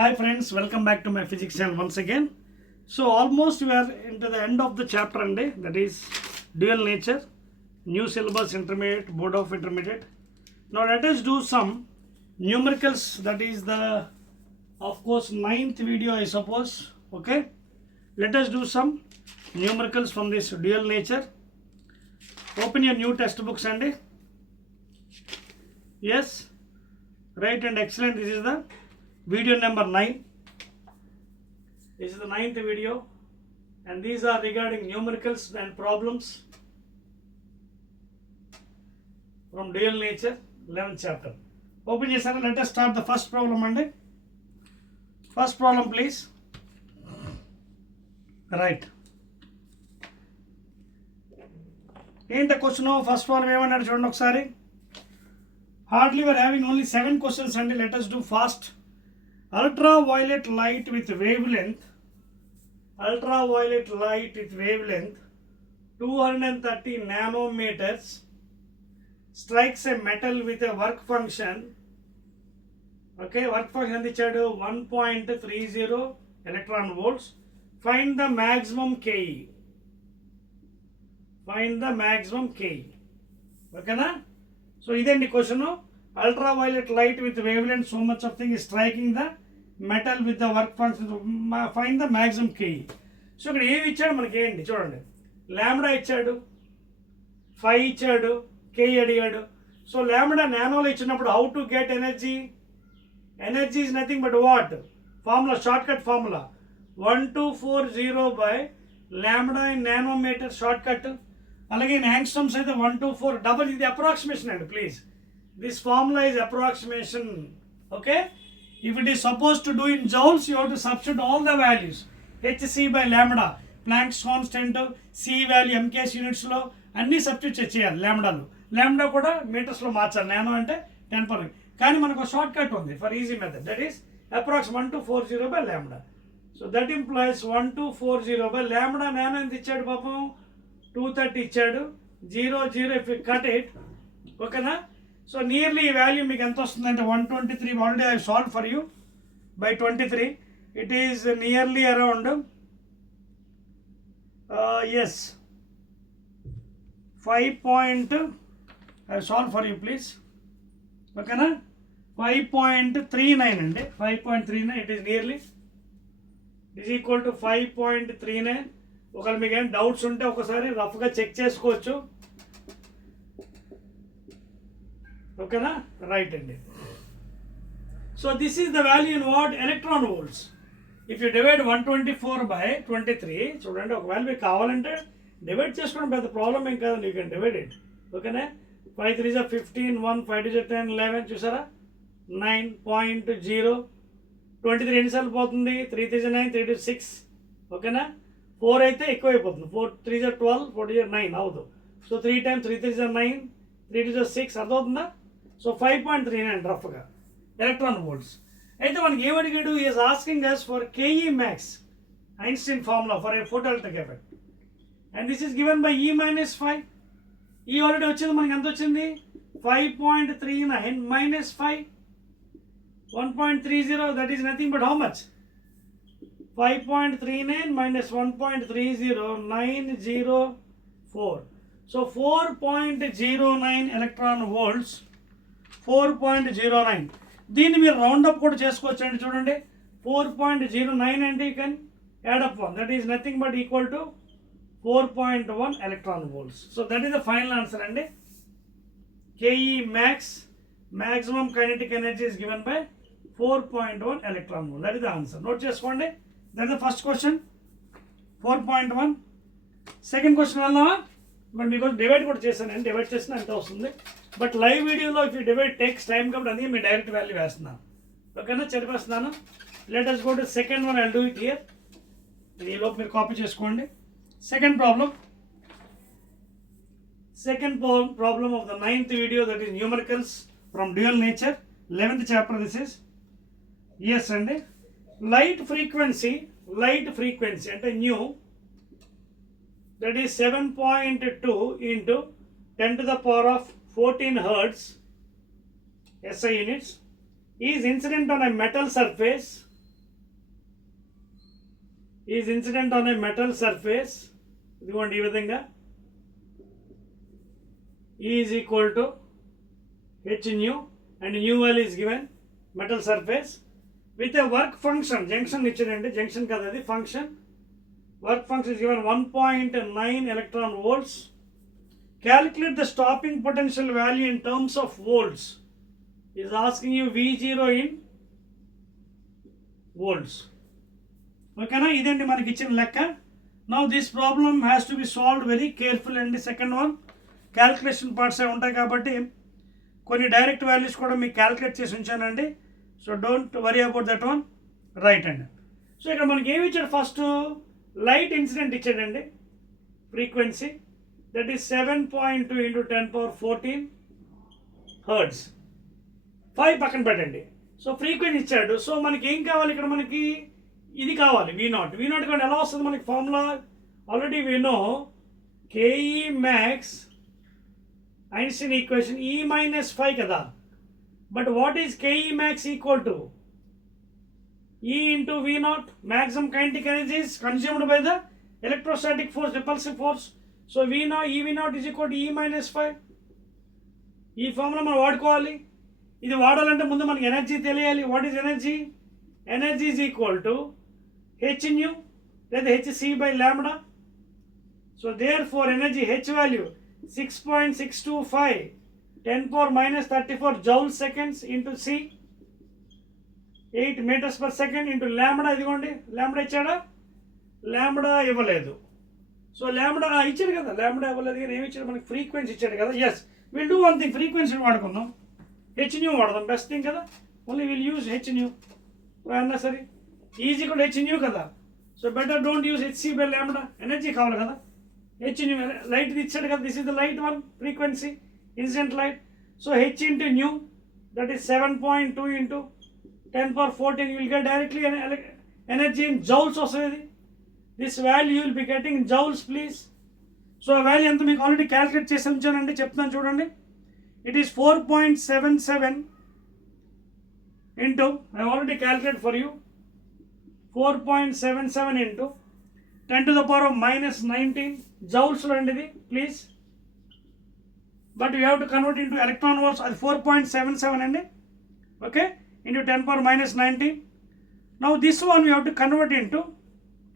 Hi friends, welcome back to my physics channel once again. So almost we are into the end of the chapter and that is dual nature, new syllabus intermediate, board of intermediate. Now let us do some numericals, that is the of course ninth video I suppose. Okay, let us do some numericals from this dual nature. Open your new textbooks and yes, right, and excellent. This is the video number 9. This is the 9th video and these are regarding numericals and problems from dual nature, 11th chapter. Open your channel. Let us start the first problem and first problem please. Right. ఏంటి question first problem ఏమన్నాడు చూడండి ఒకసారి. Hardly were having only 7 questions అండి. Let us do fast. Ultraviolet light with wavelength 230 nanometers strikes a metal with a work function. Okay, work function ఎంత ఇచ్చాడు 1.30 electron volts. Find the maximum Ke. ఓకేనా? సో ఇదండి question. Ultraviolet light with wavelength so much of thing is striking the metal with the work function. Find the maximum Ke. So ఇక్కడ ఏమి ఇచ్చాడు మనకి ఏంటి చూడండి. లాంబ్డా ఇచ్చాడు, 5 ఇచ్చాడు, Ke అడిగాడు. సో లాంబ్డా నానోలో ఇచ్చినప్పుడు how to get energy is nothing but what formula, short cut formula 1240 by lambda in nanometre short cut. అలాగే ఇన్ యాంగ్స్ట్రమ్స్ అయితే 124 డబల్. ఇది అప్రాక్సిమేషన్ అండి please. This formula is approximation. Okay, if it is supposed to do in joules, you have to substitute all the values. Hc by lambda, Planck's constant, C value MKS units లో అన్ని సబ్స్టిట్యూట్ చేయాలి. లాంబ్డా కూడా మీటర్స్ లో మార్చాలి. నానో అంటే 10 కానీ మనకు షార్ట్ కట్ ఉంది for easy method, that is approx 1240 by lambda. So that implies 1240 by lambda. Nano ఎంత ఇచ్చాడు పాపం 230 ఇచ్చాడు. 0 if you cut it, ఓకేనా? సో నియర్లీ ఈ వాల్యూ మీకు ఎంత వస్తుందంటే 123. Already I solve for you by 23. It is nearly around ఎస్ 5. I solve for you please. ఓకేనా? 5.39 అండి. 5.39 it is nearly is equal to 5.39. ఒకవేళ మీకు ఏం డౌట్స్ ఉంటే ఒకసారి రఫ్గా చెక్ చేసుకోవచ్చు. ఓకేనా? రైట్ అండి. So this is the value in what electron volts. If you divide 124 బై 23 చూడండి. ఒకవేళ మీకు కావాలంటే డివైడ్ చేసుకోవడం పెద్ద ప్రాబ్లం ఏం కాదండి. You can divide it. ఓకేనా? 5 3 15, 1 5 2 10 11 చూసారా 9.0. 23 ఎన్నిసార్లు పోతుంది 3 3 9 3 2 6. ఓకేనా? 4 అయితే ఎక్కువ అయిపోతుంది. 4 3 12 4 2 9 అవుతుంది. సో 3 times 3 3 9 3 2 6 అర్థమవుతుందా? సో 5.39 రఫ్గా ఎలక్ట్రాన్ వోల్ట్స్. అయితే మనకి ఏమడిగాడు, is asking us for Ke max, Einstein formula for a photoelectric effect, and this is given by E minus 5. ఈ ఆల్రెడీ వచ్చింది మనకి ఎంత వచ్చింది 5.39 minus 5 1.30. That is nothing but how much 5.39 minus 1.30 904. సో 4.09 ఎలక్ట్రాన్ వోల్ట్స్. 4.09. దీన్ని మీరు రౌండప్ కూడా చేసుకోవచ్చు అండి. చూడండి 4.09 అంటే you can add up 1. That is nothing but equal to 4.1 electron volts. So that is the final answer అండి. Ke max, maximum kinetic energy is given by 4.1 electron volt. That is the answer. Note చేసుకోండి. That is the first question 4.1. Second question వెళ్దామా? మరి మీకు డివైడ్ కూడా చేశాను అండి. డివైడ్ చేసిన ఎంత వస్తుంది. బట్ లైవ్ వీడియోలో if you divide takes time కాబట్టి అందుకే మీ డైరెక్ట్ వాల్యూ వేస్తున్నాను. ఓకేనా? చెప్పేస్తున్నాను. Let us go to second one. I'll do it here. ఈ లోపు మీరు కాపీ చేసుకోండి. Second problem of the 9th video, that is numericals from dual nature, 11th chapter. This is yes అండి. లైట్ ఫ్రీక్వెన్సీ అంటే new, that is 7.2 into 10 to the power of 14 hertz SI units is incident on a metal surface is incident on a metal surface, ఇదిగోండి ఈ విధంగా, E is equal to h nu and nu value is given metal surface with a work function, junction ఇచ్చాడండి, junction కదా అది function, work function is given 1.9 electron volts. Calculate the stopping potential value in terms of volts. Is asking you V0 in volts. ఓకేనా, ఇదండి మనకి ఇచ్చిన లెక్క. Now this problem has to be solved very carefully. And the second one, calculation parts ఉంటాయి కాబట్టి కొన్ని direct values కూడా మీకు క్యాల్కులేట్ చేసి ఉంచానండి. So don't worry about that one, right అండి. సో ఇక్కడ మనకి ఏమి ఇచ్చాడు, ఫస్ట్ లైట్ ఇన్సిడెంట్ ఇచ్చాడండి, ఫ్రీక్వెన్సీ దట్ ఈస్ 7.2 × 10⁻14 హర్ట్జ్. 5 పక్కన పెట్టండి. సో ఫ్రీక్వెన్సీ ఇచ్చాడు. సో మనకి ఏం కావాలి, ఇక్కడ మనకి ఇది కావాలి, V0. V0 కానీ ఎలా వస్తుంది మనకి formula already we know KE max Einstein equation E minus 5 kada. But what is KE max equal to? E into V0, maximum kinetic energy is consumed by the electrostatic force, repulsive force. So V0, EV0 is equal to E minus 5. ఈ ఫార్ములా మనం వాడుకోవాలి. ఇది వాడాలంటే ముందు మనకి energy తెలియాలి. What is energy? Energy is equal to h nu లేదా h c by lambda. So therefore energy h value 6.625 10⁻34 joule seconds into C 8 meters per second into lambda. ఇదిగోండి లాంబ్డా ఇచ్చాడా? లాంబ్డా ఇవ్వలేదు. సో లాంబ్డా ఇచ్చాడు కదా, లాంబ్డా ఇవ్వలేదు కానీ ఏమి ఇచ్చాడు మనకి, ఫ్రీక్వెన్సీ ఇచ్చాడు కదా. Yes, will do one thing, frequency వాడుకుందాం, హెచ్ న్యూ వాడదాం, బెస్ట్ థింగ్ కదా. Only will use h nu అన్నా సరే, ఈజీ కూడా హెచ్ న్యూ కదా. So better don't use h c by lambda, energy కావాలి కదా. హెచ్ న్యూ లైట్ ఇచ్చాడు కదా, this is the light one frequency, incident light. So h into nu that is 7.2 × 10⁻14. You will get directly energy in joules వస్తుంది. This value you will be getting joules please. So ఆ వాల్యూ ఎంత మీకు already calculate చేసి ఉంచానండి, చెప్తాను చూడండి. It is 4.77 into, I already calculate for you, 4.77 ఇంటూ 10⁻−19 జౌల్స్లో అండి ఇది please. But you have to convert into electron volts, అది 4.77 అండి. Okay, into 10⁻−19. Now this one you have to convert into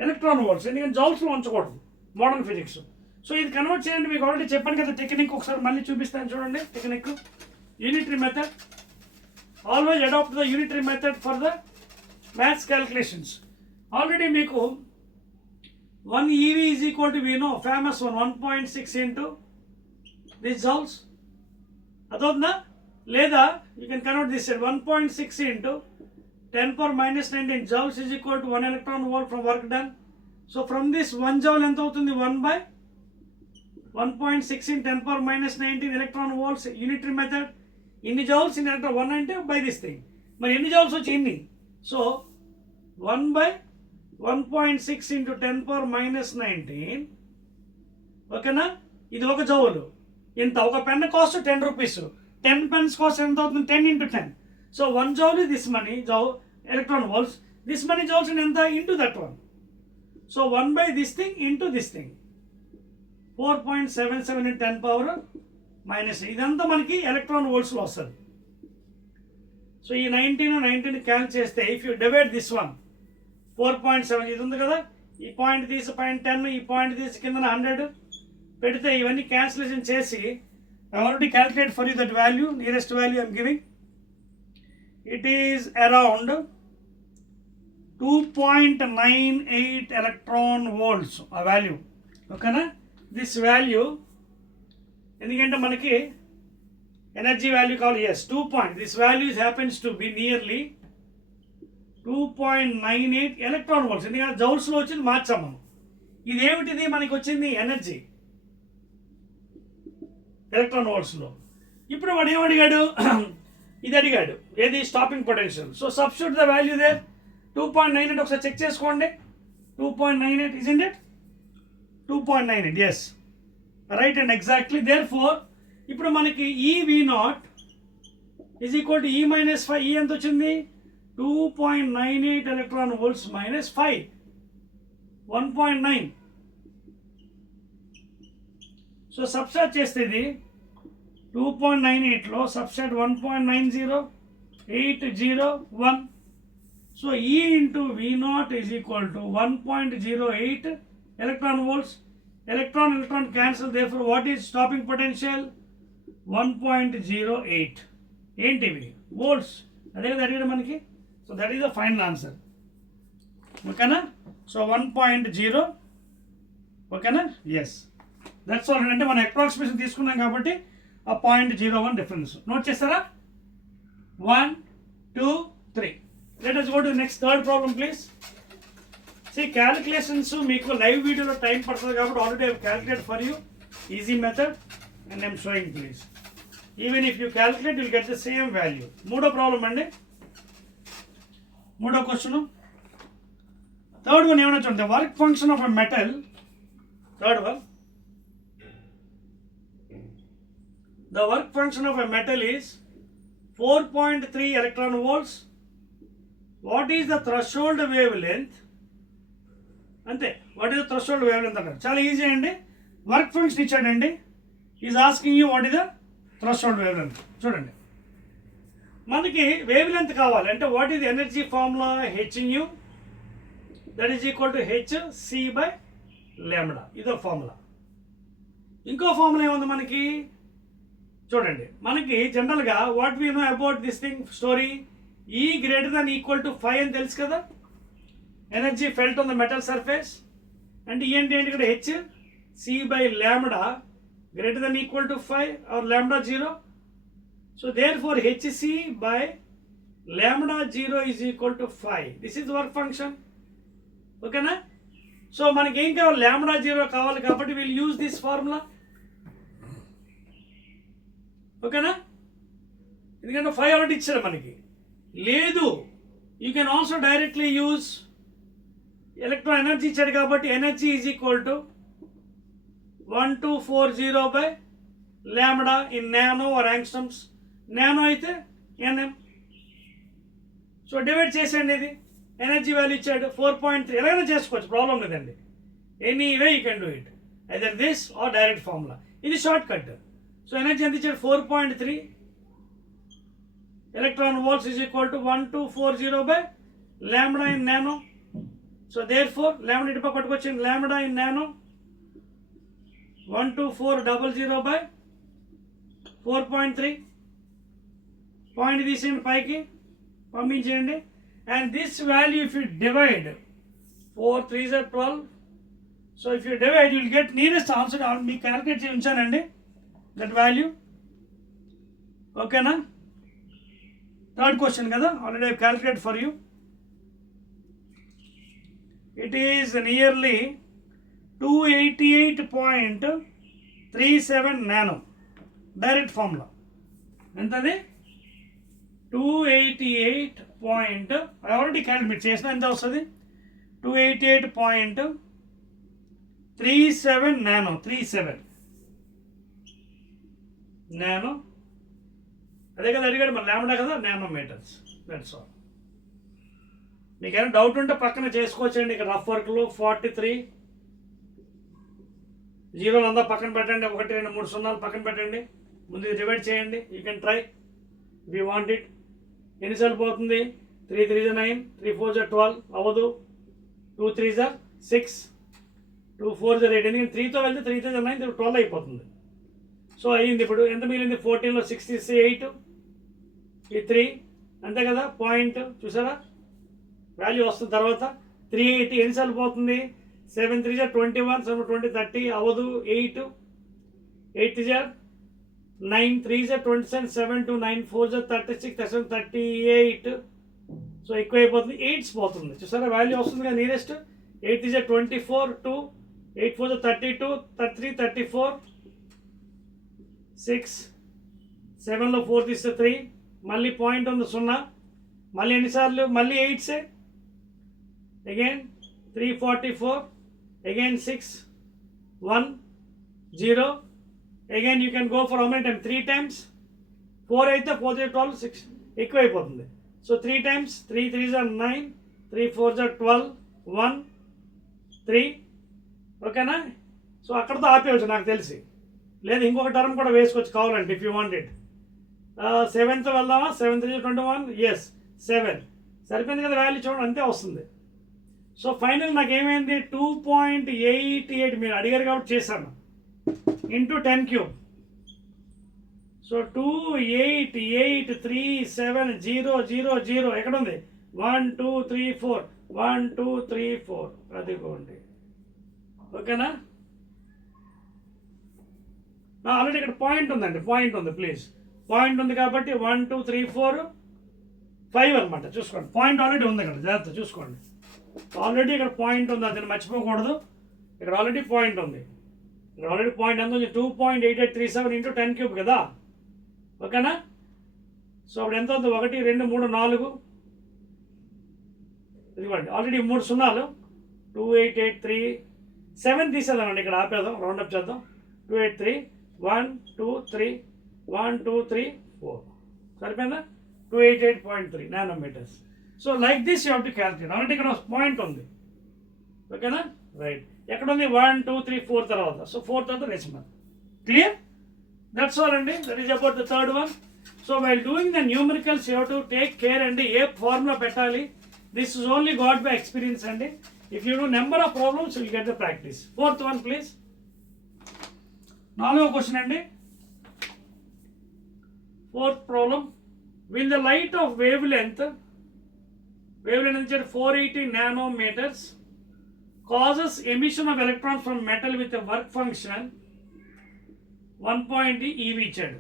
electron volts, ఎందుకంటే జౌల్స్లో ఉంచకూడదు మోడర్న్ ఫిజిక్స్. సో ఇది కన్వర్ట్ చేయండి, మీకు ఆల్రెడీ చెప్పాను కదా టెక్నిక్, ఒకసారి మళ్ళీ చూపిస్తాను చూడండి. Technique unitary method, always adopt the unitary method for the maths calculations. Already మీకు 1 EV is equal to, we know, famous one, 1.6 into this joules. అదవుతుందా లేదా? You can convert this at 1.6 into 10⁻−19 joules is equal to 1 electron volt from work done. So from this 1 joule ఎంత అవుతుంది? 1/1.6 in 10⁻−19 electron volts, unitary method. ఇన్ని joules in electron 1 అంటే by this thing. మరి ఎన్ని జౌల్స్ వచ్చి ఇన్ని? సో 1/1.6 × 10⁻−19. ఓకేనా, ఇది ఒక జౌలు. ఇంత ఒక pen cost 10 rupees, 10 pens cost ఎంత అవుతుంది? 10 × 10. So 1 joule this many electron volts, this many joules ఎంత into that one. So 1/this thing into this thing, 4.77 × 10⁻−. ఇదంతా మనకి ఎలక్ట్రాన్ వోల్ట్స్లో వస్తుంది. సో ఈ 19 క్యాన్సిల్ చేస్తే, if you divide this one 4.7, ఇది ఉంది కదా, ఈ పాయింట్ తీసి 0.10, ఈ పాయింట్ తీసి కింద 100 పెడితే ఇవన్నీ క్యాన్సిలేషన్ చేసి, I already calculate for you that value, nearest value I'm giving. It is around 2.98 electron volts ఆ వాల్యూ. ఓకేనా, దిస్ వాల్యూ, ఎందుకంటే మనకి ఎనర్జీ వాల్యూ కావాలి. Yes, 2 point, this value happens to be nearly 2.98 electron volts. ఎందుకంటే జౌల్స్లో వచ్చింది మార్చాం మనం. ఇదేమిటిది మనకి వచ్చింది? ఎనర్జీ ఎలక్ట్రాన్ వోల్ట్స్లో. ఇప్పుడు వాడు ఏమడిగాడు? ఇది అడిగాడు, ఏది? Stopping potential. So substitute the value there. 2.98 ఒకసారి చెక్ చేసుకోండి. 2.98 isn't it? 2.98, yes, right and exactly. Therefore ఇప్పుడు మనకి EV0 is equal to E minus 5. E ఎంత వచ్చింది? 2.98 electron volts minus 5. 1.9. So subtract చేస్తే ఇది 2.98లో subtract 1.90801. So E into V0 is equal to 1.08 electron volts. Electron cancel, therefore what is stopping potential? 1.08 ఏంటివి వోల్ట్స్. అదే కదా అడిగాడు మనకి. So that is the final answer. ఓకేనా? సో 1.0. ఓకేనా? Yes, that's all. అంటే మనం అప్రాక్సిమేషన్ తీసుకున్నాం కాబట్టి ఆ 0.01 డిఫరెన్స్ నోట్ చేస్తారా? 1, 2, 3. Let us go to the next third problem please. See, calculations మీకు లైవ్ వీడియోలో టైం పడుతుంది కాబట్టి already I calculate for you easy method and I'm showing please. Even if you calculate will get the same value. మూడో ప్రాబ్లం అండి, మూడో question. Third one ఏమైనా చూడండి, work function of a metal. Third one, the work function of a metal is 4.3 electron volts. What is the threshold wavelength? అంతే, what is the threshold wavelength అంటారు. చాలా ఈజీ అండి. Work function ఇచ్చాడండి, is asking you what is the threshold wavelength. చూడండి, మనకి wave length కావాలి అంటే what is energy formula? హెచ్యు that is equal to hc/λ. ఇదో ఫార్ములా. ఇంకో ఫార్ములా ఏముంది మనకి? చూడండి, మనకి జనరల్గా what we know about this thing story, E greater than equal to 5 అని తెలుసు కదా, energy felt on the metal surface. అంటే ఏంటి అంటే ఇక్కడ hc/λ greater than equal to 5 or λ 0. So therefore hc/λ 0 is equal to 5. This is work function. ఓకేనా? So మనకి ఏం కావాలి? λ 0 కావాలి కాబట్టి విల్ యూజ్ దిస్ ఫార్ములా. ఓకేనా? ఎందుకంటే 5 ఆల్రెడీ ఇచ్చారు మనకి. లేదు, you can also directly use electron energy ఇచ్చాడు కాబట్టి energy is equal to 1240/λ in nano or angstroms. Nano అయితే nm. సో డివైడ్ చేసేయండి. ఇది ఎనర్జీ వాల్యూ ఇచ్చాడు 4.3. ఎలాగైనా చేసుకోవచ్చు, ప్రాబ్లం లేదండి. Anyway you can do it, either this or direct formula. ఇది షార్ట్ కట్. సో ఎనర్జీ ఎంత ఇచ్చాడు? 4.3 electron volts is equal to 1240/λ in nano. So therefore λ ఇటు పట్టుకొచ్చింది, λ in nano 12400/4.3. పాయింట్ తీసేయండి, పైకి పంపించేయండి. And this value if you divide 4 3s are 12. So if you divide you will get nearest answer. మీకు calculate చేసి ఉంచానండి దట్ వాల్యూ. ఓకేనా? Third question కదా, already I calculate for you. It is nearly 288.37 nano. Direct formula ఎంతది? 288. Already calculate చేసిన ఎంత వస్తుంది? 288.37 నానో. 37 నానో. అదే కదా అడిగాడు మన λ కదా, నానోమీటర్స్. That's all. మీకేమైనా డౌట్ ఉంటే పక్కన చేసుకోవచ్చండి. ఇక్కడ రఫ్ వర్క్లో 43 జీరోలు అంతా పక్కన పెట్టండి. 1 2 3 సున్నాలు పక్కన పెట్టండి. ముందు డివైడ్ చేయండి. You can try if you want it. ఎన్నిసార్లు పోతుంది? 3 3s are 9, 3 4s are 12 అవ్వదు. 2 3s are 6, 2 4s are 8. ఎందుకంటే 3తో వెళ్తే 3 3s are 9, 12 అయిపోతుంది. సో అయ్యింది. ఇప్పుడు ఎంత మిగిలింది? 14లో 6 తీస్తే 8, ఈ 3 అంతే కదా. పాయింట్ చూసారా, వాల్యూ వస్తుంది. తర్వాత 380 ఎన్నిసార్లు పోతుంది? 7 3s are 21, 7 20 30 అవ్వదు. 8 8 3s are 9, 3s are 27, 7 2 9 4s are 36, 37 38. సో ఎక్కువ అయిపోతుంది. 8s పోతుంది. చూసారా వాల్యూ వస్తుంది కదా నియరెస్ట్. 8 3s are 24, 2 8 4s are 32, 33 34 6 7లో 4 తీస్తే 3, మళ్ళీ పాయింట్ ఉంది 0, మళ్ళీ ఎన్నిసార్లు? మళ్ళీ 8సే. Again 344, again 6 1 0. Again you can go for how many times? 3 times. 4 అయితే 4 12 6 ఎక్కువ అయిపోతుంది. So 3 times. 3 3s are 9, 3 4s are 12 1 3. ఓకేనా? సో అక్కడతో ఆపేయచ్చు నాకు తెలిసి, లేదు ఇంకొక టర్మ్ కూడా వేసుకోవచ్చు కావాలంటే if you want it. 7th వెళ్దామా? 7 3 21, ఎస్ 7 సరిపోయింది కదా వాల్యూ, చూడండి అంతే వస్తుంది. సో ఫైనల్ నాకు ఏమైంది 2.88 మీరు అడిగారు కాబట్టి చేశాను ఇంటూ 10 క్యూబ్. సో 2883700 ఎక్కడ ఉంది? 1 2 3 4 1 2 3 4 అదిగోండి. ఓకేనా? ఆల్రెడీ ఇక్కడ పాయింట్ ఉందండి, పాయింట్ ఉంది, ప్లీజ్ పాయింట్ ఉంది కాబట్టి 1 2 3 4 5 అనమాట. చూసుకోండి పాయింట్ ఆల్రెడీ ఉంది ఇక్కడ, జాగ్రత్త చూసుకోండి. ఆల్రెడీ ఇక్కడ పాయింట్ ఉంది, అది మర్చిపోకూడదు. ఇక్కడ ఆల్రెడీ పాయింట్ ఉంది, ఇక్కడ ఆల్రెడీ పాయింట్ ఎంత ఉంది? 2.8837 ఇంటూ 10 క్యూబ్ కదా. ఓకేనా? సో అప్పుడు ఎంత ఉంది? 1 2 3 4 ఇదిగోండి ఆల్రెడీ 3 సున్నాలు. 28837 తీసేద్దామండి, ఇక్కడ ఆపేద్దాం, రౌండప్ చేద్దాం. 283 1 2 3 1 2 3 4 సరిపోయిందా? 288.3 nanometres. So like this you have to calculate. Already ఇక్కడ పాయింట్ ఉంది. ఓకేనా? రైట్. ఎక్కడ ఉంది? 1 2 3 4 తర్వాత. సో 4 తర్వాత డెసిమల్. క్లియర్? దట్స్ ఆల్ అండి. That is about the third one. So while doing the numericals you have to take care అండి. ఏ ఫార్ములా పెట్టాలి, this is only got by experience అండి. If you do number of problems will get the practice. 4th one please. 4వ question అండి. 4th problem. Will the light of wavelength 480 nanometers causes emission of electrons from metal with a work function 1.0 eV ఇచ్చాడు.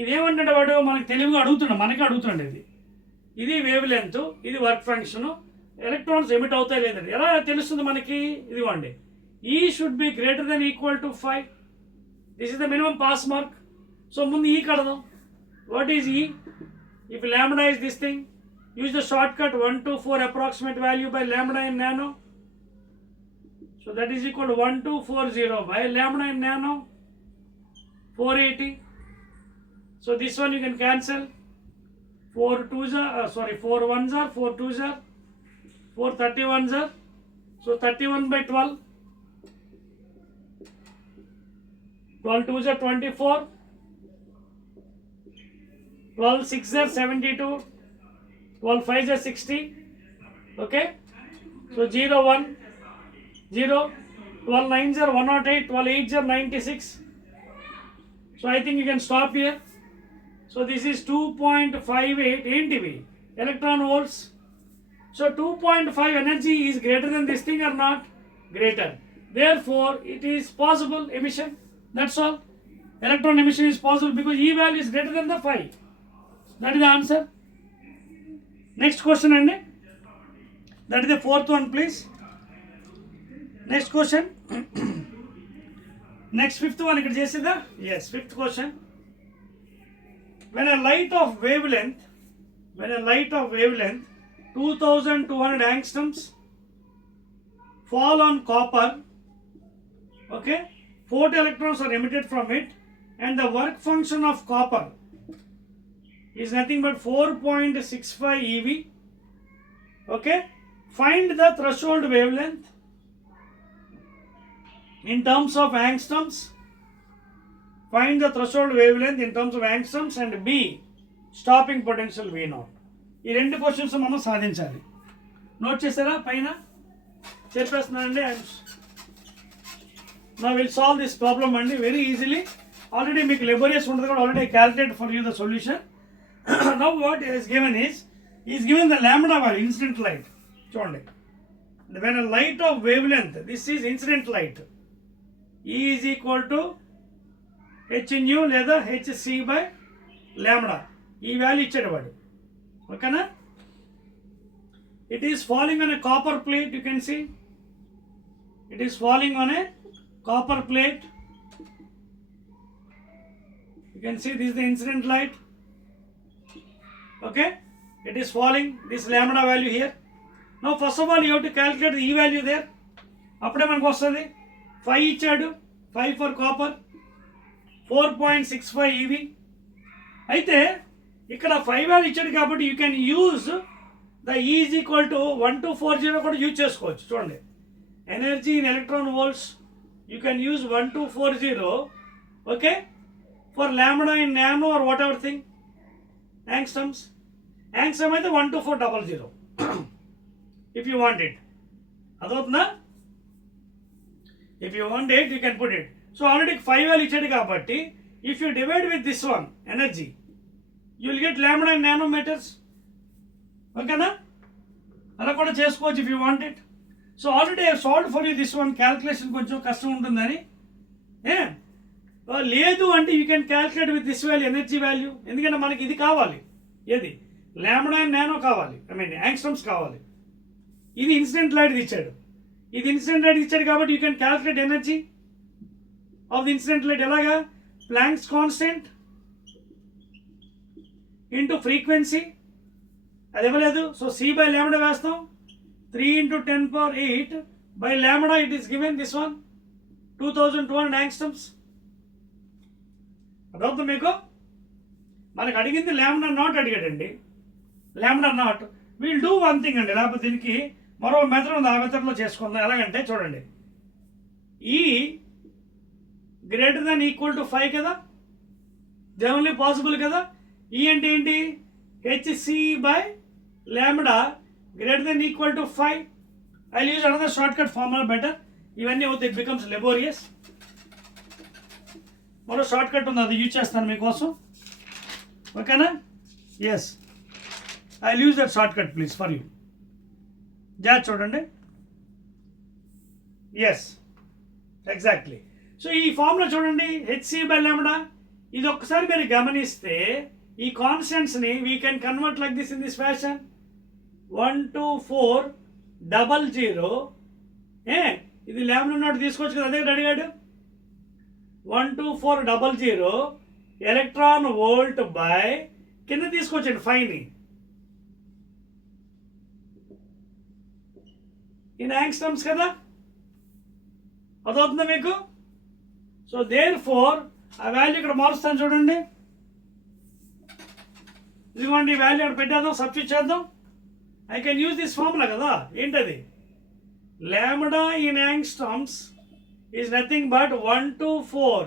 ఇదేమంటే వాడు మనకి తెలివిగా అడుగుతున్నాడు, మనకే అడుగుతున్నాడు. ఇది వేవ్ లెంత్, ఇది వర్క్ ఫంక్షన్, ఎలక్ట్రాన్స్ ఎమిట్ అవుతాయి లేదండి. ఎలా తెలుస్తుంది మనకి? ఇదిగోండి, ఈ should be greater than equal to 5. This is the minimum pass mark. So ముందు ఈ కడదాం. వాట్ ఈజ్ ఈ? If lambda is this thing, use the shortcut 124 approximate value by lambda in nano. So that is equal to 1240 by lambda in nano 480. So this one you can cancel. 4 2s are 4 1s are 4 2s are 4 31s are. So 31 by 12. 12 2s are 24. 12 6s are 72, 12 5s are 60. Okay, so 0 1 0, 12 9s are 108, 12 8s are 96. So I think you can stop here. So this is 2.58 ఏంటివి? Electron volts. So 2.5 energy is greater than this thing or not? Greater. Therefore it is possible emission. That's all. Electron emission is possible because E value is greater than the 5. That is the answer. Next question అండి. That is the 4th one please. Next question. Next 5th one ఇక్కడ చేసేదా? Yes, 5th question. When a light of wavelength 2200 angstroms fall on copper, okay, 40 electrons are emitted from it and the work function of copper is nothing but 4.65 eV. Okay, find the threshold wavelength in terms of angstroms. Find the threshold wavelength in terms of angstroms and B stopping potential V0. ఈ రెండు క్వశ్చన్స్ మనం సాధించాలి. నోట్ చేశారా? పైన చెప్పేస్తున్నానండి. Now we'll solve this problem అండి very easily. Already మీకు laborious ఉంటుంది కూడా, already calculated for you the solution. Now what is given is given the lambda value, incident light. చూడండి, when a light of wavelength, this is incident light, E is equal to h nu లేదా hc by lambda. ఈ వాల్యూ ఇచ్చాడు వాడు. ఓకేనా? It is falling on a copper plate. You can see it is falling on a copper plate. You can see this is the incident light. Okay, it is falling, this lambda value here. Now first of all you have to calculate the E value there. అప్పుడే మనకు వస్తుంది. 5 ఇచ్చాడు, 5 for copper, 4.65 EV. అయితే ఇక్కడ 5 వాల్యూ ఇచ్చాడు కాబట్టి you can use the E is equal to 1240 కూడా యూజ్ చేసుకోవచ్చు. చూడండి, energy in electron volts, you can use 1240, okay, for lambda in nano or whatever thing, angstroms. Angstrom అయితే 12400 if you want it. అదవుతుందా? If you want it, you can put it. So already 5 value ఇచ్చాడు కాబట్టి if you divide with this one energy, you will get lambda in nanometers. ఓకేనా? అలా కూడా చేసుకోవచ్చు if you want it. So already I have solved for you this one. Calculation కొంచెం కష్టం ఉంటుందని లేదు అంటే you can calculate with this value, energy value. ఎందుకంటే మనకి ఇది కావాలి, ఏది లాంబ్డా అండ్ నానో కావాలి, ఐ మీన్ యాంగ్స్ట్రమ్స్ కావాలి. ఇది ఇన్సిడెంట్ లైట్ ఇచ్చాడు, ఇది ఇన్సిడెంట్ లైట్ ఇచ్చాడు కాబట్టి you can calculate energy of the incident light. ఎలాగా? ప్లాంక్స్ కాన్స్టెంట్ ఇంటూ ఫ్రీక్వెన్సీ, అది ఇవ్వలేదు. సో సి బై లాంబ్డా వేస్తాం, 3 × 10⁸ by lambda, it is given this one 2200 angstroms. అదవుతుంది మీకు? మనకు అడిగింది లాంబ్డా నాట్ అడిగాడండి, lambda naught. Will do one thing అండి, లేకపోతే దీనికి మరో మెథడ్ ఉంది, ఆ మెథడ్లో చేసుకుందాం. ఎలాగంటే చూడండి, ఈ గ్రేటర్ దాన్ ఈక్వల్ టు 5 కదా, దే ఓన్లీ పాసిబుల్ కదా. ఈ అంటే ఏంటి? HC by lambda greater than equal to 5. I'll use another shortcut formula better. ఇవన్నీ అవుతాయి, it becomes laborious. మరో షార్ట్ కట్ ఉంది, అది యూజ్ చేస్తాను మీకోసం. ఓకేనా? Yes, I use that short cut please for you. చూడండి. Yes, exactly. సో ఈ ఫార్ములా చూడండి, హెచ్సి బై లాంబ్డా. ఇది ఒక్కసారి మీరు గమనిస్తే ఈ కాన్స్టెంట్స్ని we can convert like this in this fashion. 12400 ఇది లాంబ్డా నాట్ తీసుకోవచ్చు కదా, అదే అడిగాడు. 12400 ఎలక్ట్రాన్ వోల్ట్ బై కింద తీసుకొచ్చండి 5ని ఇన్ యాంగ్స్ట్రమ్స్ కదా, అదవుతుందా మీకు? సో దేర్ ఫోర్ ఆ వాల్యూ ఇక్కడ మారుస్తాను చూడండి. ఇదిగోండి, ఈ వాల్యూ ఇక్కడ పెట్టేద్దాం, సబ్స్టిట్యూట్ చేద్దాం. I can use this formula కదా. ఏంటది? Lambda in angstroms is nothing but 124.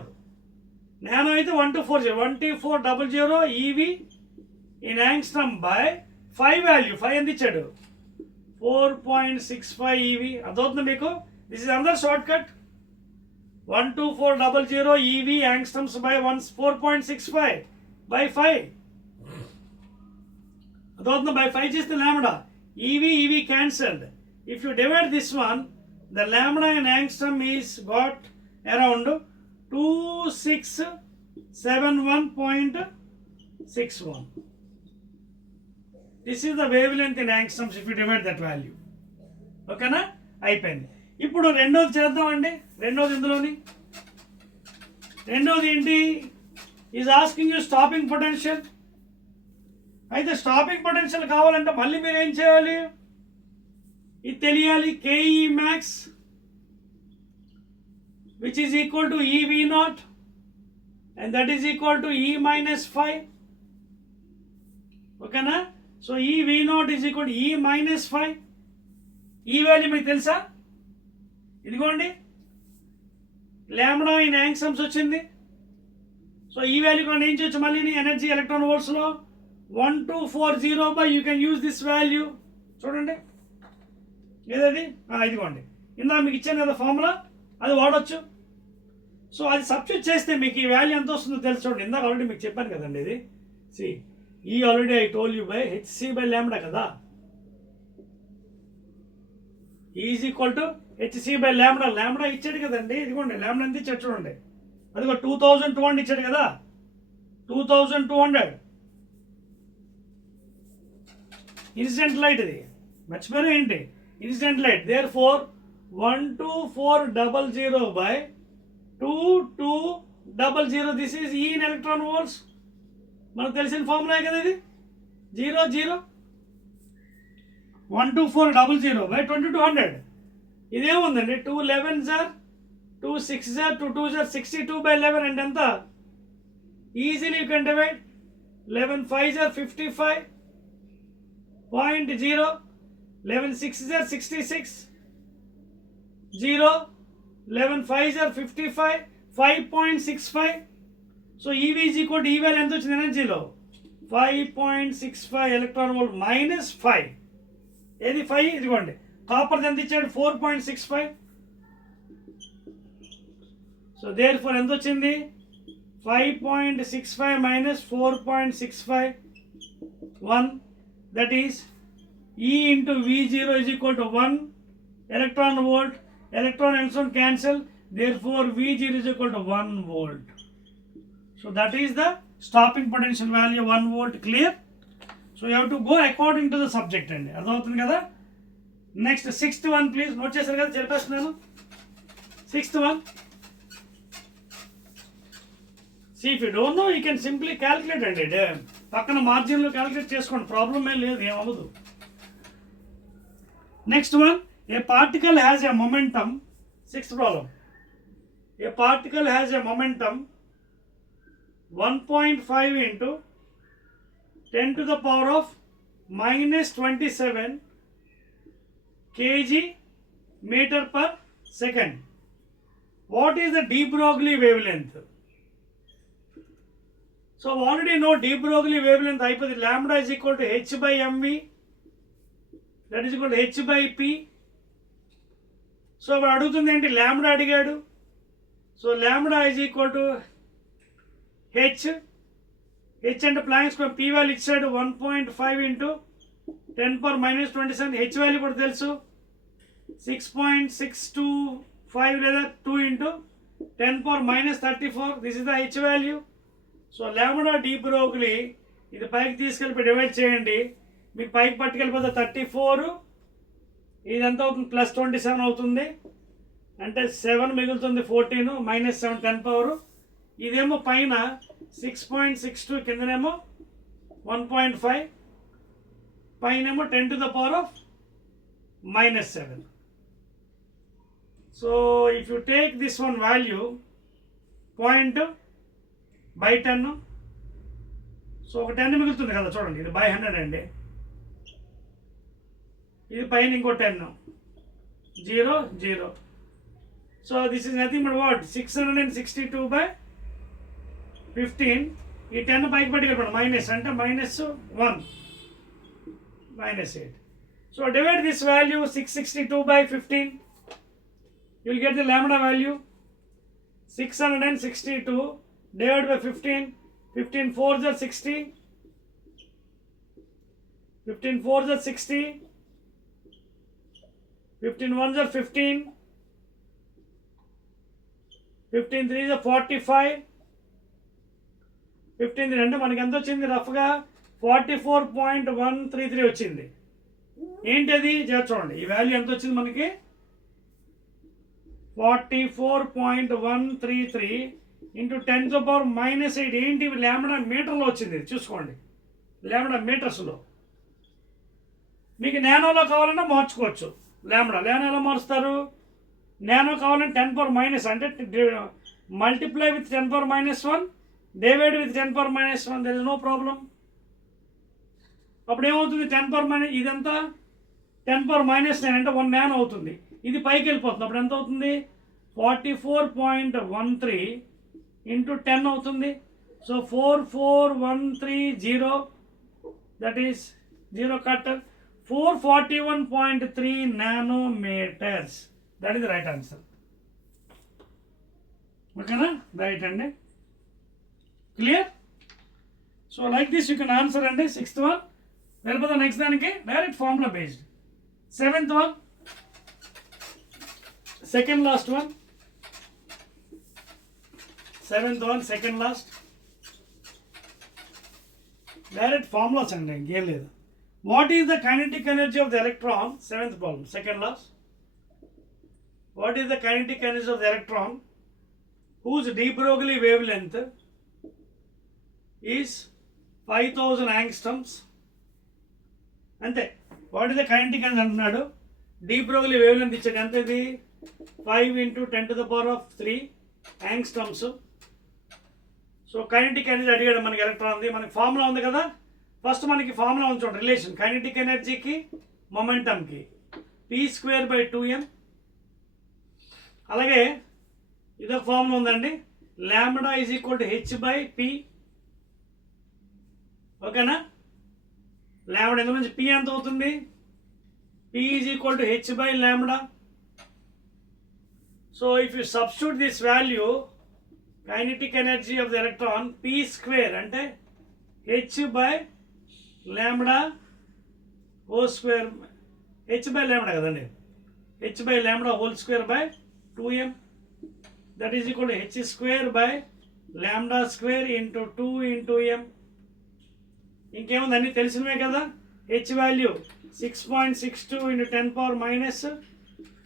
Nano అయితే 12400, 12400 EV in angstrom by 5 value. 5 ఎంత ఇచ్చాడు? 4.65 ఈవి. అదవుతుంది మీకు? This is another short cut. 12400 EV angstroms by 4.65 by 5. అదవుతుంది? బై 5 చేస్తే lambda. EV cancelled. If you divide this one, the lambda in angstrom is got around 2671.61. This is the wavelength in angstroms if you divide that value. ఓకేనా? అయిపోయింది. ఇప్పుడు రెండోది చేద్దామండి. రెండోది ఇందులోని రెండోది ఏంటి? Is asking you stopping potential. అయితే స్టాపింగ్ పొటెన్షియల్ కావాలంటే మళ్ళీ మీరు ఏం చేయాలి? ఇది తెలియాలి. KE max which is equal to eV naught and that is equal to E minus 5. ఓకేనా? So E V naught is equal to E minus 5. ఈ వాల్యూ మీకు తెలుసా? ఇదిగోండి, లాంబ్డా ఇన్ యాంగ్స్ట్రమ్స్ వచ్చింది. సో ఈ వాల్యూ కూడా ఏం చేయొచ్చు మళ్ళీ ఎనర్జీ ఎలక్ట్రాన్ వోల్ట్స్లో 1240 by you can use this value. చూడండి ఏదది, ఇదిగోండి, ఇందా మీకు ఇచ్చాను కదా ఫార్ములా, అది వాడచ్చు. సో అది సబ్స్టిట్యూట్ చేస్తే మీకు ఈ వాల్యూ ఎంత వస్తుందో తెలుసు. చూడండి, ఇందాక ఆల్రెడీ మీకు చెప్పాను కదండి, ఇది సి ఈ already I told you by HC by lambda కదా, is equal to HC by lambda. Lambda ఇచ్చాడు కదండి, ఇదిగోండి లాంబ్డా ఎంత ఇచ్చాడు చూడండి, అదిగో 2200 ఇచ్చాడు కదా, 2200 ఇన్సిడెంట్ లైట్. ఇది మర్చిపోయారు ఏంటి? Incident light. Therefore 12400 by 2200, this is E in electron volts. మనకు తెలిసిన ఫార్ములా కదా ఇది, 00 12400 బై 2200. ఇదేముందండి, 2 11s are 2 6s are 2 2s are 62 బై 11 అంటే ఎంత? Easily you can divide. 11 5s are 55.0, 11 6s are 66, 0, 11 5s are 55, 5.65. So EV is equal to ఈ వాల్యూ ఎంత వచ్చింది ఎనర్జీలో 5.65 ఎలక్ట్రాన్ వోల్ట్ మైనస్ 5. ఏది 5 ఇదిగోండి. కాపర్ ఎంత ఇచ్చాడు 4.65. సో దేర్ ఫోర్ ఎంత వచ్చింది 5.65 minus 4.65 1, that is E into V0 is equal to 1 electron volt. Electron and electron cancel, therefore V0 is equal to 1 volt. So that is the stopping potential value 1 volt. Clear? So you have to go according to the subject and అర్థమవుతుంది కదా. Next 6th one please. Note చేశారు కదా, చెప్పేస్తున్నాను. 6th one. See, if you don't know, you can simply calculate అండి. పక్కన మార్జిన్లో క్యాలిక్యులేట్ చేసుకోండి, problem ఏం లేదు, ఏమవ్వదు. Next one, a particle has a momentum. 6th problem. A particle has a momentum 1.5 into 10 to the power of minus 27 kg meter per second. What is the de Broglie wavelength? So already know de Broglie wavelength అయిపోతుంది. Lambda is equal to h by mv, that is equal to h by p. So ఇప్పుడు అడుగుతుంది ఏంటి, లాంబ్డా అడిగాడు. So lambda is equal to h అంటే Planck square, p value ఇచ్చాడు 1.5 into 10 power minus 27. h value కూడా తెలుసు 6.625 లేదా 2 into 10 power minus 34. This is the h value. So lambda de Broglie ఇది పైకి తీసుకెళ్ళి డివైడ్ చేయండి, మీకు పైకి పట్టుకెళ్ళిపోతే 34, ఇది ఎంత అవుతుంది ప్లస్ 27 అవుతుంది, అంటే 7 మిగులుతుంది 14 మైనస్ 7 10 పవర్. ఇదేమో పైన 6.62, కిందనేమో 1.5, పైనేమో 10 to the power of minus 7. So if you take this one value point by 10, సో ఒక 10 మిగులుతుంది కదా చూడండి, ఇది బై 100 అండి, ఇది పైన ఇంకో 10, 0 0. So this is nothing but what 662 by 15. ఈ 10 పైకి పట్టుకెళ్ళిపోండి, మైనస్ అంటే మైనస్ 1 minus 8. So divide this value 662 by 15, you will get the lambda value 662 divided by 15. 15 4s are 60, 15 4s are 60, 15 1s are 15, 15 3s are 45, 15 అంటే మనకి ఎంత వచ్చింది రఫ్గా 44.133 వచ్చింది. ఏంటి అది చూడండి, ఈ వాల్యూ ఎంత వచ్చింది మనకి 44.133 ఇంటూ 10 to the power minus 8. ఏంటి లాంబ్డా మీటర్లో వచ్చింది, చూసుకోండి లాంబ్డా మీటర్స్లో. మీకు నానోలో కావాలన్నా మార్చుకోవచ్చు. లాంబ్డా ఎలా మారుస్తారు, నానో కావాలంటే 10 power minus అంటే multiply with 10 power minus 1, divide with 10 power minus 1, there is no problem. అప్పుడు ఏమవుతుంది 10 power minus, ఇదంతా 10 power minus 9 అంటే 1 నానో అవుతుంది, ఇది పైకి వెళ్ళిపోతుంది. అప్పుడు ఎంత అవుతుంది 44.13 ఇంటూ 10 అవుతుంది. సో 44130, దట్ ఈస్ 0 కట్ 441.3 nanometres. That is right answer. ఓకేనా, రైట్ అండి, clear. So like this you can answer అండి. 6th one వెళ్ళిపోతాం నెక్స్ట్ దానికి, direct formula based. 7th one, second last one. 7th one, second last, direct formulas అండి, ఇంకేం లేదు. What is the kinetic energy of the electron, 7th problem, second last. What is the kinetic energy of the electron whose de Broglie wavelength is 5000 angstroms. అంతే. What is the kinetic energy అంటున్నాడు, de Broglie wavelength ఇచ్చాడు, ఎంత ఇది 5 into 10 to the power of 3 angstroms. So kinetic energy అడిగాడు మనకి ఎలక్ట్రాన్ది. మనకి ఫార్ములా ఉంది కదా, ఫస్ట్ మనకి ఫార్ములా ఉంది చూడండి, రిలేషన్ కైనెటిక్ ఎనర్జీకి మొమెంటమ్కి p² by 2m అలాగే ఇదొక ఫార్ములా ఉందండి, lambda is equal to H by P. ఓకేనా, లాంబ్డా ఎందుకు నుంచి పి ఎంత అవుతుంది, P is equal to H by lambda. So if you substitute this value, kinetic energy of the electron P square అంటే H by lambda whole square, H by lambda కదండి, H by lambda whole square by 2m, that is equal to H square by lambda square into 2 into m. ఇంకేముంది అన్నీ తెలిసినవే కదా. H value 6.62 into 10 power minus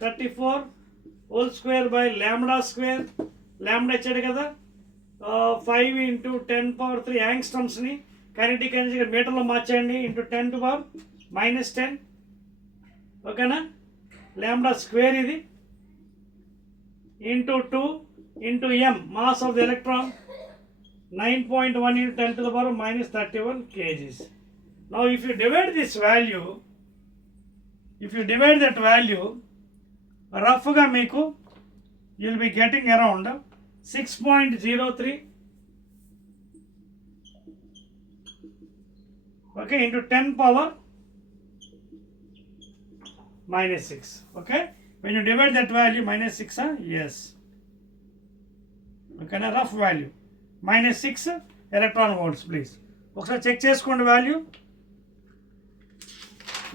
34 whole square by lambda square, lambda ఇచ్చాడు కదా, 5 into 10 power 3 యాంగ్స్ట్రమ్స్ని kinetic energy మీటర్లో మార్చేయండి, into 10 to power minus 10. ఓకేనా, లాంబ్డా స్క్వేర్ ఇది into 2 into m, mass of the electron 9.1 into 10 to the power minus 31 kgs. Now if you divide this value, if you divide that value, roughly meeku you will be getting around 6.03, okay, into 10 power minus 6. Okay, when you divide that value minus 6, yes, okay, na rough value minus 6 electron volts. Please ఒకసారి చెక్ చేసుకోండి value.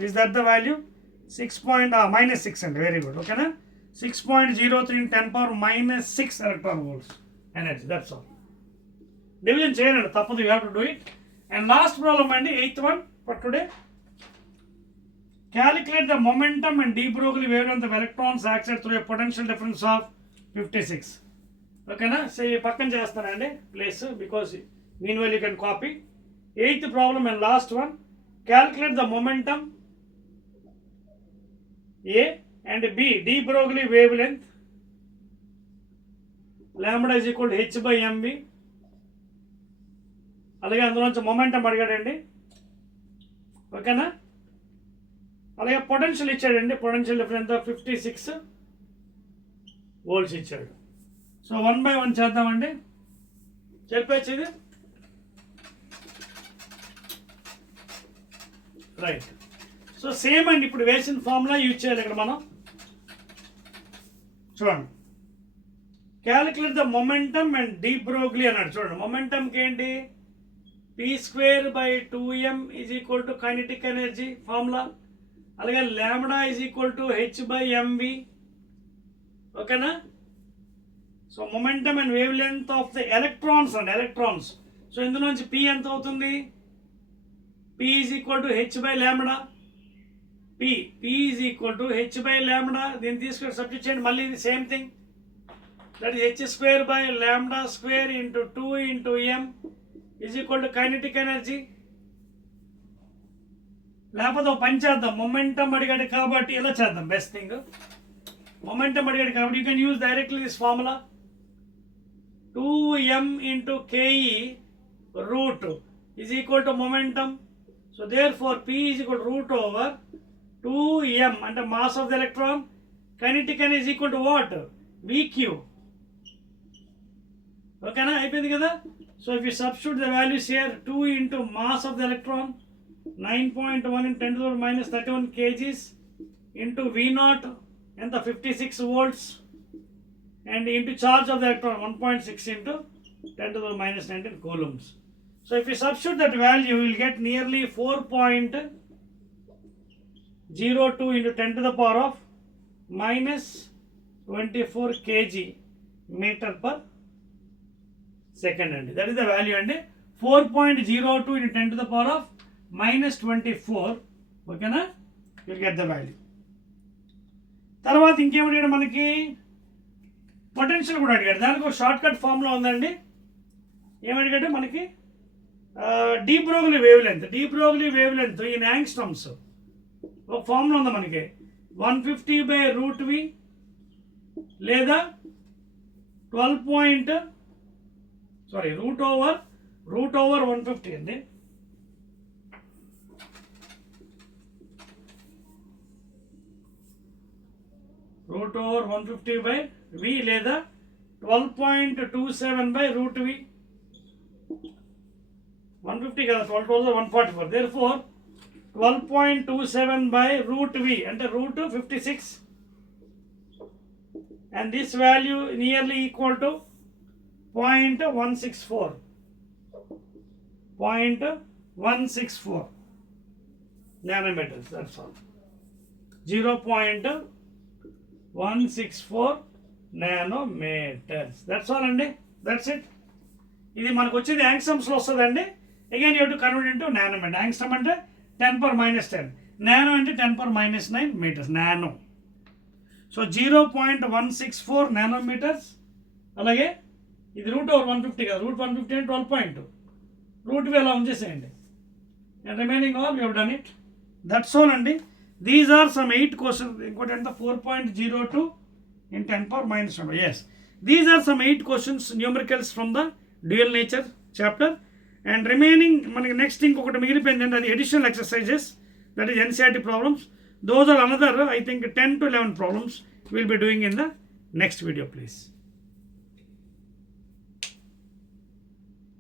Is that the value 6 minus 6 అండి, very good. ఓకేనా, 6.03 in 10 power minus 6 electron volts energy. That's all. Division చేయండి, తప్పదు, you have to do it. And last problem అండి, 8th one for today. Calculate the momentum and de Broglie wavelength of electrons acted through a potential difference of 56. ఓకేనా, so పక్కన చేస్తానండి place, because meanwhile you can copy. 8th problem and last one. Calculate the momentum A and B de Broglie wavelength lambda is equal to H by MV. అలాగే అందులోంచి momentum అడిగాడండి. ఓకేనా, అలాగే potential ఇచ్చాడండి, potential difference 56 volts ఇచ్చాడు. So 1 by 1 చేద్దామండి, చెప్పచ్చు ఇది రైట్. సో సేమ్ అండి, ఇప్పుడు వేసిన ఫార్ములా యూజ్ చేయాలి ఇక్కడ మనం. చూడండి, calculate the momentum and de Broglie అన్నాడు. చూడండి, మొమెంటమ్కి ఏంటి, P square by 2m is equal to kinetic energy formula. అలాగే lambda is equal to H by MV. ఓకేనా, so momentum and wavelength of the electrons and electrons. సో ఇందులోంచి P ఎంత అవుతుంది, P is equal to H by lambda. P is equal to H by lambda. దీన్ని తీసుకొని substitute చేయండి, మళ్ళీ ఇది same thing, that is H square by lambda square into 2 into m is equal to kinetic energy. లేకపోతే ఒక పని చేద్దాం, మొమెంటమ్ అడిగాడు కాబట్టి ఇలా చేద్దాం, బెస్ట్ థింగ్. మొమెంటమ్ అడిగాడు కాబట్టి you can use directly this formula, 2m into ke root is equal to momentum. So therefore P is equal to root over 2m and the mass of the electron. Kinetic energy is equal to what, Vq. Okay na, అయిపోయింది కదా. So if you substitute the values here, 2 into mass of the electron 9.1 in 10 to the power minus 31 kgs into V0 and the 56 volts and into charge of the electron 1.6 into 10 to the power minus 19 coulombs. So if you substitute that value, you will get nearly 4.02 into 10 to the power of minus 24 kg meter per second. And that is the value, and 4.02 into 10 to the power of minus 24. Okay na, you will get the value. తర్వాత ఇంకేమడిగాడు మనకి, పొటెన్షియల్ కూడా అడిగాడు. దానికి ఒక short cut formula ఉందండి. ఏమడిగాడు మనకి, de Broglie wavelength. de Broglie wavelength in angstroms ఒక ఫార్ములా ఉంది మనకి, 150 by root v లేదా 12 రూట్ ఓవర్ 150 అండి. రూట్ ఓవర్ 150 బై వి లేదా 12.27 బై రూట్ వి. 150 కదా, 12 12 144. Therefore 12.27 by root v అంటే root 56, and this value nearly equal to 0.164. 0.164 nanometers. That's all. 0.164 nanometers. That's all అండి. That's it. ఇది మనకు వచ్చేది యాంగ్స్టమ్స్లో వస్తుందండి. Again you to convert into nanometre. Angstrom అంటే 10⁻⁻10, నానో అంటే 10⁻⁹ మీటర్స్ నానో. సో 0.164 నానోమీటర్స్. అలాగే ఇది రూట్ ఓవర్ 150 కదా, రూట్ 150 అంటే 12.2, రూట్ వి అలా ఉంచేసేయండి. And remaining all you have done it. That's all అండి. These are some 8 questions. ఇంకోటి అంటే 4.02 in 10⁻⁻. Yes, these are some 8 questions numericals from the dual nature chapter. And remaining మనకి నెక్స్ట్ ఇంకొకటి మిగిలిపోయింది అంటే అది additional exercises, that is NCERT problems. Those are another I think 10 to 11 problems we'll be doing in the next video, please.